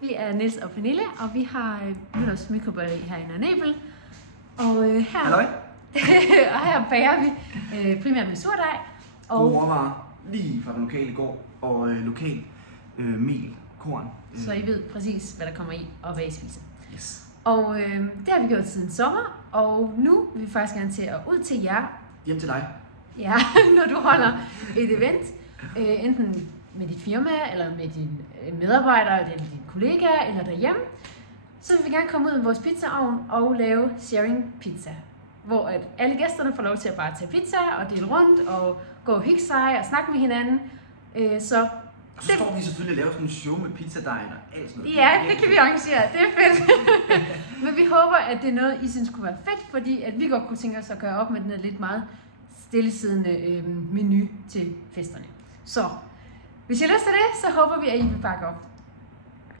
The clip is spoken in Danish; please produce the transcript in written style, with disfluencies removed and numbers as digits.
Vi er Niels og Pernille, og vi har Møllers Mikrobatteri herinde i Nebel. Og her bager vi primært med surdej. Og gode råvarer lige fra den lokale gård og lokal mel, korn. Så I ved præcis, hvad der kommer i og hvad I spiser. Yes. Og det har vi gjort siden sommer, og nu vil vi faktisk gerne til at ud til jer. Hjem til dig. Ja, når du holder et event, enten med dit firma, eller med dine medarbejdere, eller dine kollegaer, eller derhjemme, så vil vi gerne komme ud med vores pizzaovn og lave sharing pizza. Hvor at alle gæsterne får lov til at bare tage pizza og dele rundt og gå og hygge sig og snakke med hinanden. Så får vi selvfølgelig lave sådan en show med pizzadejen og alt sådan noget. Ja, det kan vi arrangere. Det er fedt. Men vi håber, at det er noget, I synes kunne være fedt, fordi at vi godt kunne tænke os at gøre op med den her lidt meget stillesiddende menu til festerne. Så hvis I har lyst til det, så håber vi, at I vil bakke op.